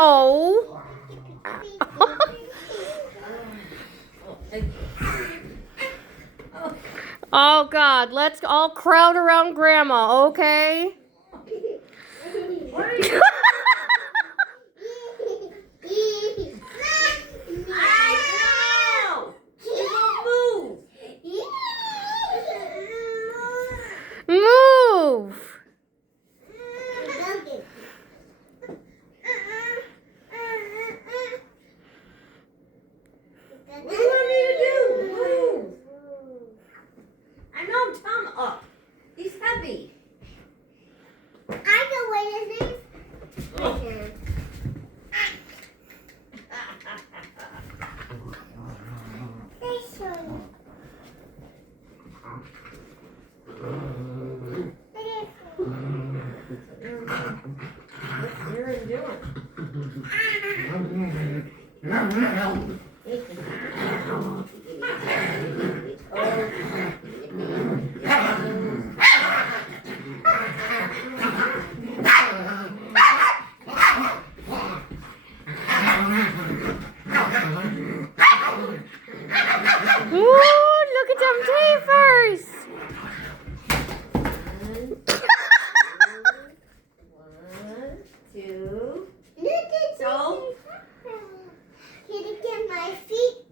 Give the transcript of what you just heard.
Oh. Oh, God. Let's all crowd around Grandma, okay? What are you? Ow! You won't move. Move. What do you want me to do? Move. I know, Tom up. He's heavy. I know what it is. Okay. This one. What's Aaron doing? Ooh, look at them teethers.